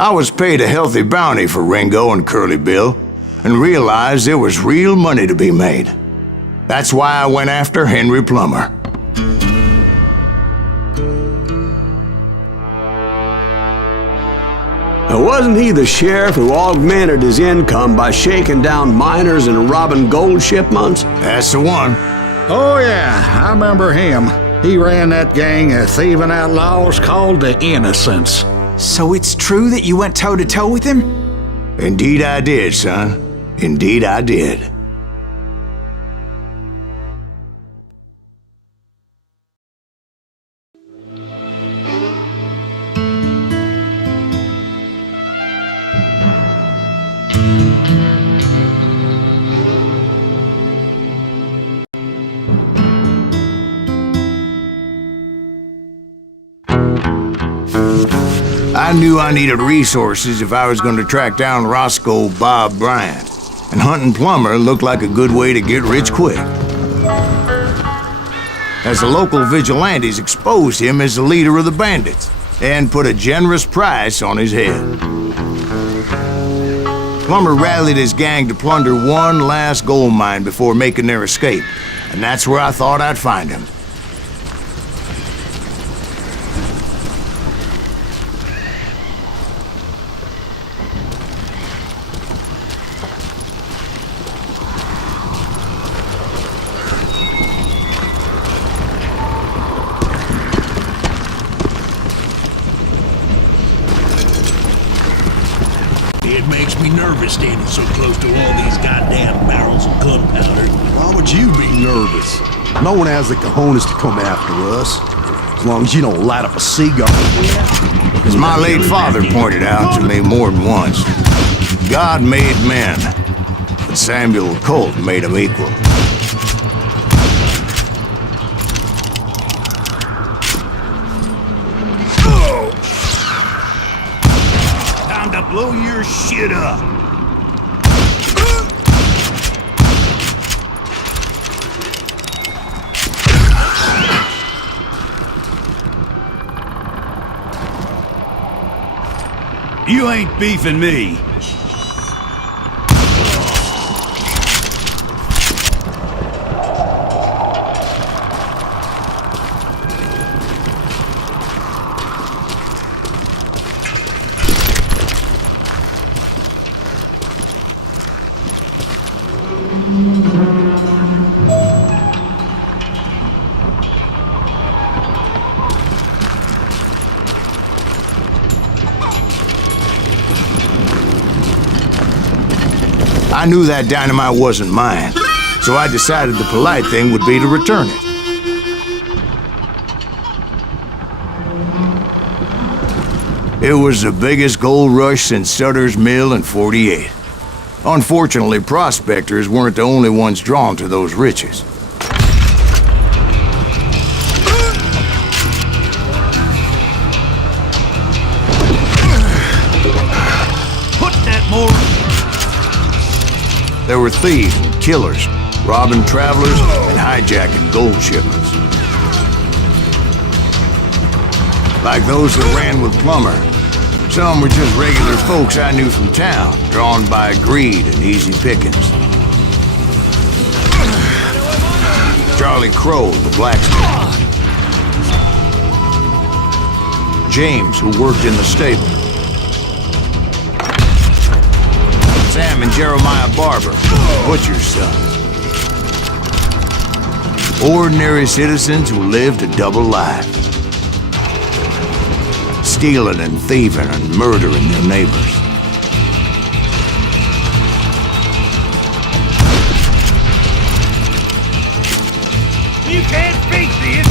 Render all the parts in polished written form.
I was paid a healthy bounty for Ringo and Curly Bill, and realized there was real money to be made. That's why I went after Henry Plummer. Wasn't he the sheriff who augmented his income by shaking down miners and robbing gold shipments? That's the one. Oh yeah, I remember him. He ran that gang of thieving outlaws called the Innocents. So it's true that you went toe-to-toe with him? Indeed I did, son. Indeed I did. I knew I needed resources if I was going to track down Roscoe Bob Bryant, and hunting Plummer looked like a good way to get rich quick. As the local vigilantes exposed him as the leader of the bandits, and put a generous price on his head. Plummer rallied his gang to plunder one last gold mine before making their escape, and that's where I thought I'd find him. It makes me nervous standing so close to all these goddamn barrels of gunpowder. Why would you be nervous? No one has the cojones to come after us. As long as you don't light up a cigar. As my late father pointed out to me more than once, God made men, but Samuel Colt made them equal. Time to blow your shit up. You ain't beefing me. I knew that dynamite wasn't mine, so I decided the polite thing would be to return it. It was the biggest gold rush since Sutter's Mill in '48. Unfortunately, prospectors weren't the only ones drawn to those riches. Put that more. There were thieves and killers, robbing travelers and hijacking gold shipments. Like those that ran with Plummer. Some were just regular folks I knew from town, drawn by greed and easy pickings. Charlie Crow, the blacksmith. James, who worked in the stable. Sam and Jeremiah Barber, butcher's sons. Ordinary citizens who lived a double life. Stealing and thieving and murdering their neighbors. You can't beat this.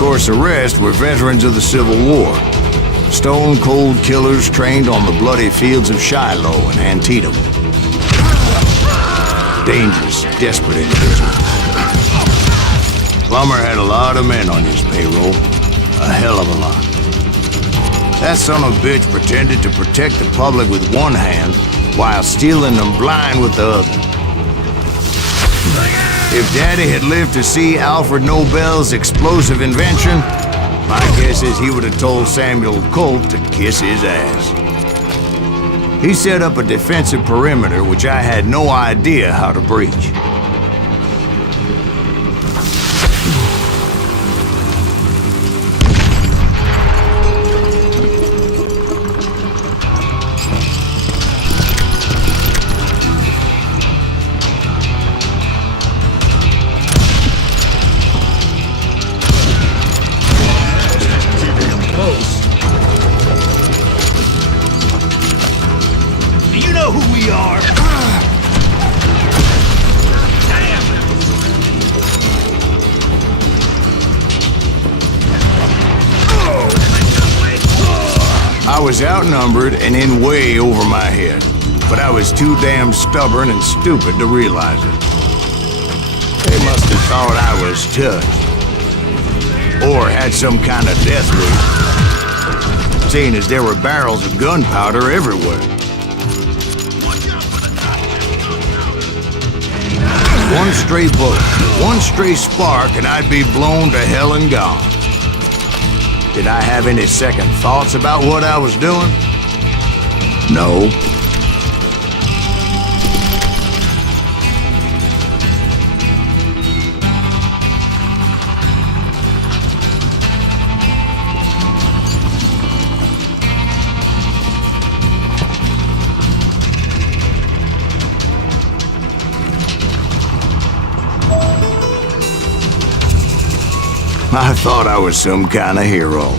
course, the rest were veterans of the Civil War. Stone-cold killers trained on the bloody fields of Shiloh and Antietam. Dangerous, desperate individuals. Plummer had a lot of men on his payroll. A hell of a lot. That son of a bitch pretended to protect the public with one hand while stealing them blind with the other. If Daddy had lived to see Alfred Nobel's explosive invention, my guess is he would have told Samuel Colt to kiss his ass. He set up a defensive perimeter which I had no idea how to breach. I was outnumbered and in way over my head, but I was too damn stubborn and stupid to realize it. They must have thought I was touched, or had some kind of death wish, seeing as there were barrels of gunpowder everywhere. One stray bullet, one stray spark, and I'd be blown to hell and gone. Did I have any second thoughts about what I was doing? No. I thought I was some kind of hero.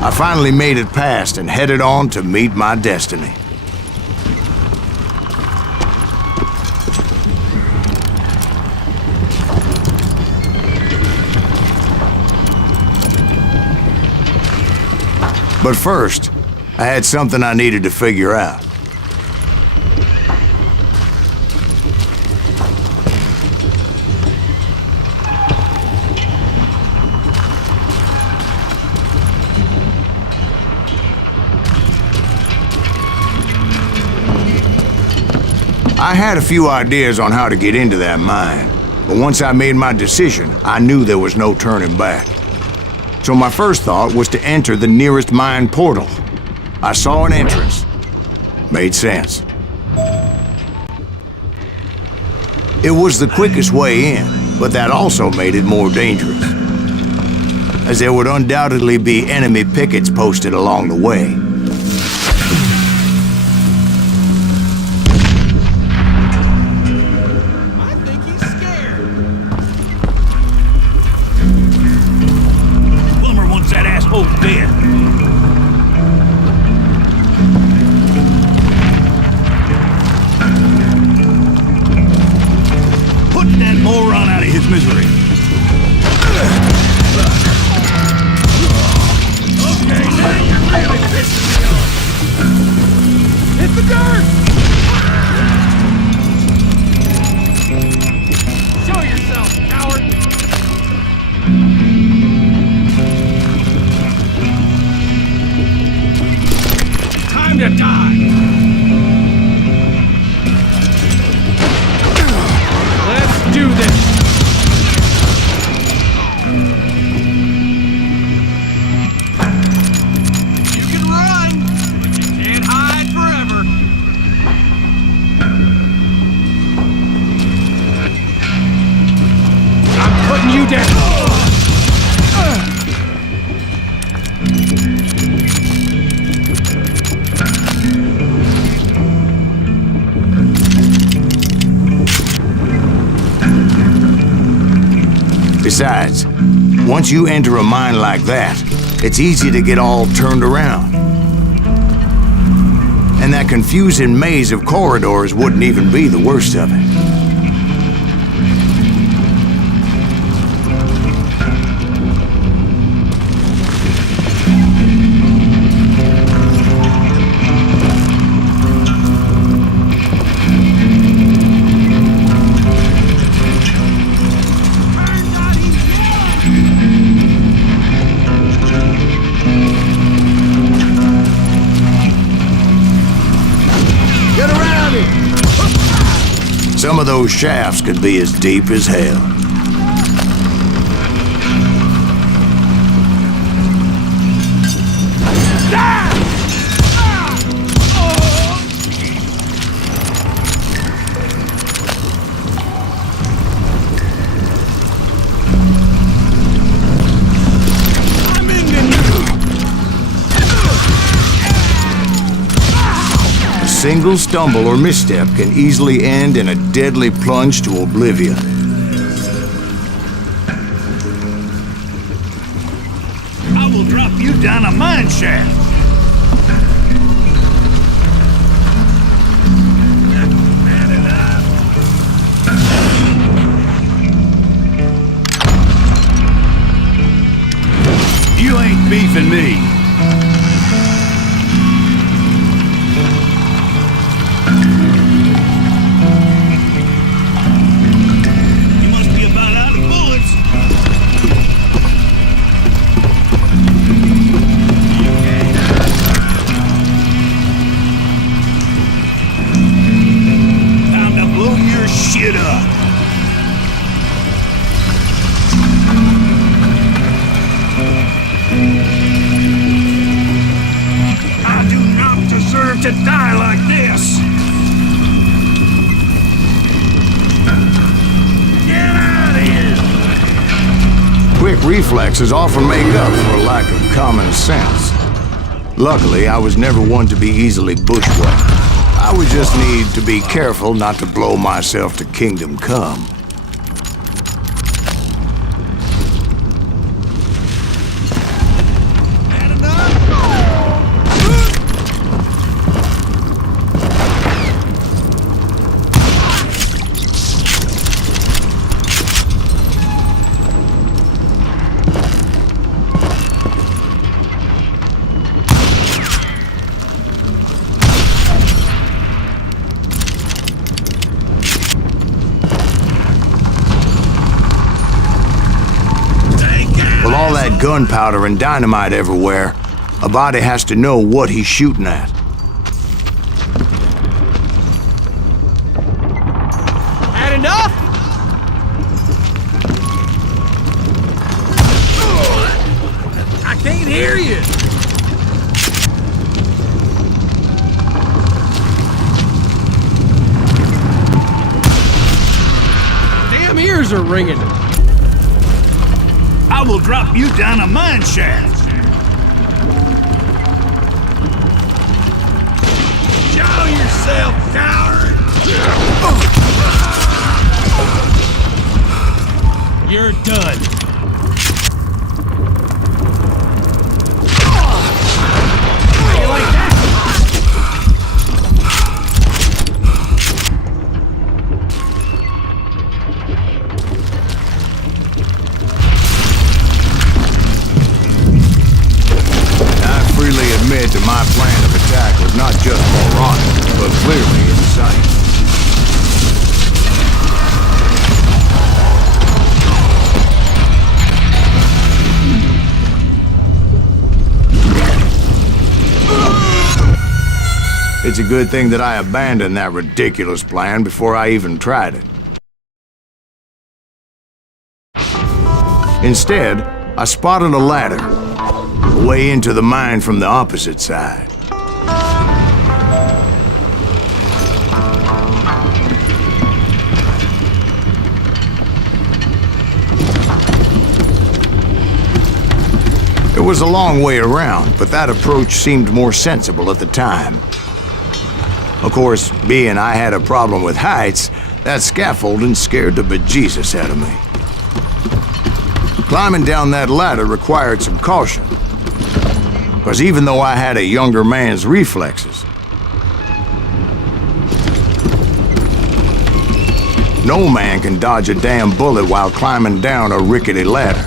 I finally made it past and headed on to meet my destiny. But first, I had something I needed to figure out. I had a few ideas on how to get into that mine, but once I made my decision, I knew there was no turning back. So my first thought was to enter the nearest mine portal. I saw an entrance. Made sense. It was the quickest way in, but that also made it more dangerous, as there would undoubtedly be enemy pickets posted along the way. Besides, once you enter a mine like that, it's easy to get all turned around. And that confusing maze of corridors wouldn't even be the worst of it. Some of those shafts could be as deep as hell. A single stumble or misstep can easily end in a deadly plunge to oblivion. I will drop you down a mine shaft. You ain't beefing me. You must be about out of bullets. Time to blow your shit up. I do not deserve to die like this. Get out of here! Quick reflexes often make up for a lack of common sense. Luckily, I was never one to be easily bushwhacked. I would just need to be careful not to blow myself to kingdom come. Had enough? With all that gunpowder and dynamite everywhere, a body has to know what he's shooting at. Had enough? I can't hear you. Damn ears are ringing. I will drop you down a mine shaft. Show yourself, coward! You're done. How you like that? I freely admit that my plan of attack was not just moronic, but clearly insane. It's a good thing that I abandoned that ridiculous plan before I even tried it. Instead, I spotted a ladder, a way into the mine from the opposite side. It was a long way around, but that approach seemed more sensible at the time. Of course, being I had a problem with heights, that scaffolding scared the bejesus out of me. Climbing down that ladder required some caution, because even though I had a younger man's reflexes, no man can dodge a damn bullet while climbing down a rickety ladder.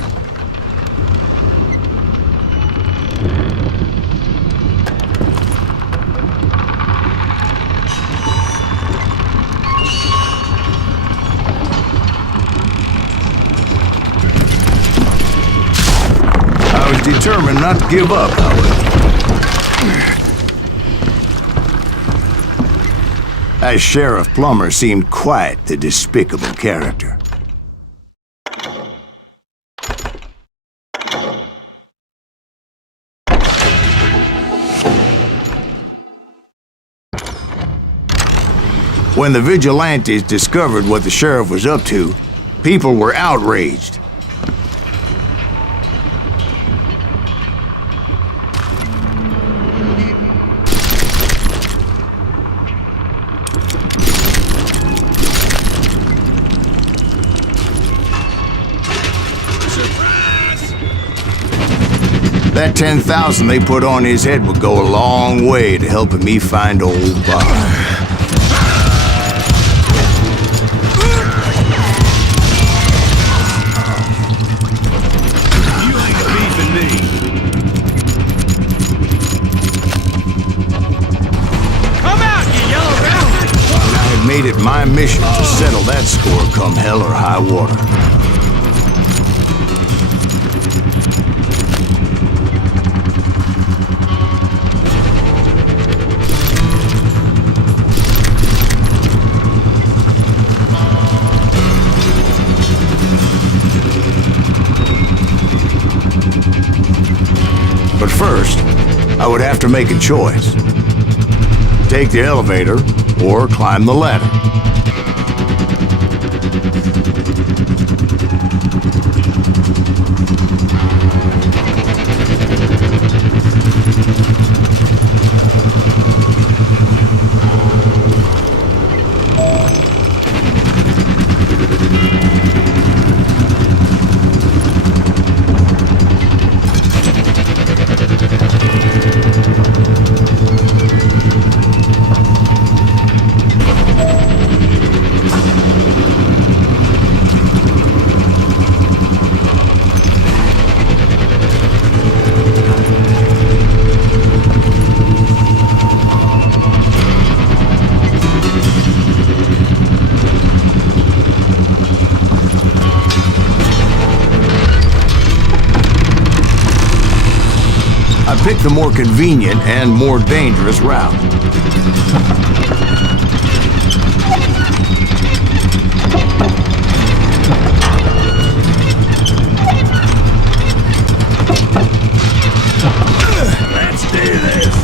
Determined not to give up, however. As Sheriff Plummer seemed quite the despicable character. When the vigilantes discovered what the sheriff was up to, people were outraged. That 10,000 they put on his head would go a long way to helping me find old Bob. Made it my mission to settle that score come hell or high water. But first, I would have to make a choice. Take the elevator or climb the ladder. Pick the more convenient and more dangerous route. Let's do this!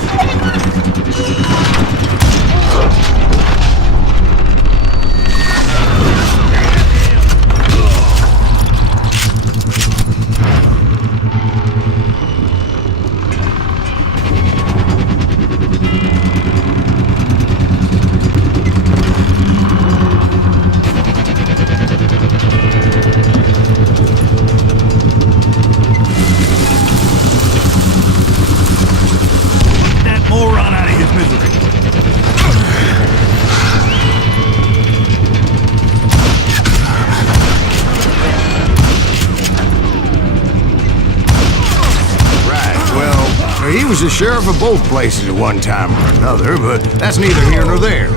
He was the sheriff of both places at one time or another, but that's neither here nor there.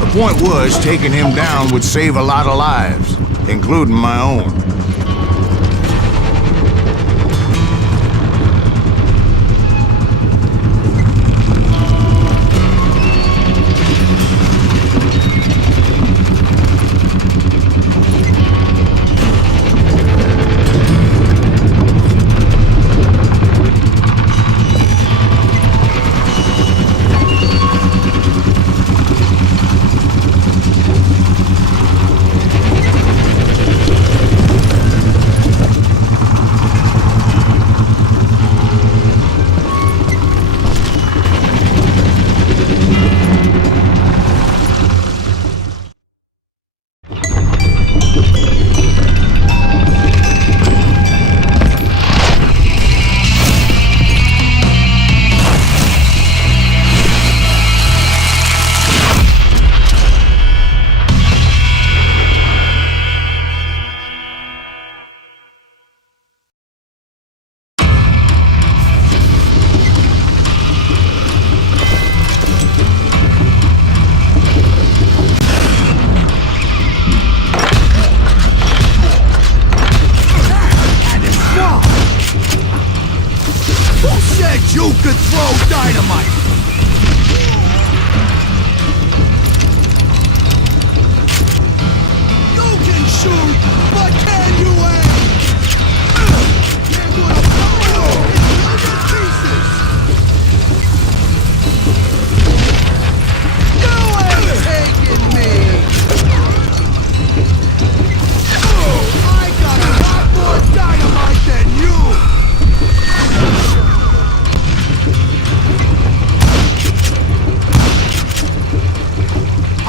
The point was, taking him down would save a lot of lives, including my own.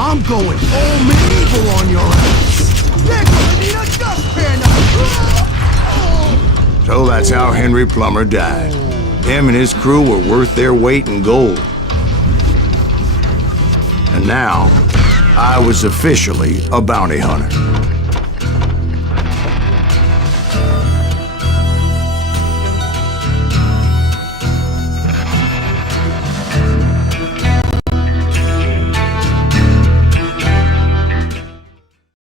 I'm going all medieval on your ass. They're gonna need a dustpan now. So that's how Henry Plummer died. Him and his crew were worth their weight in gold. And now, I was officially a bounty hunter.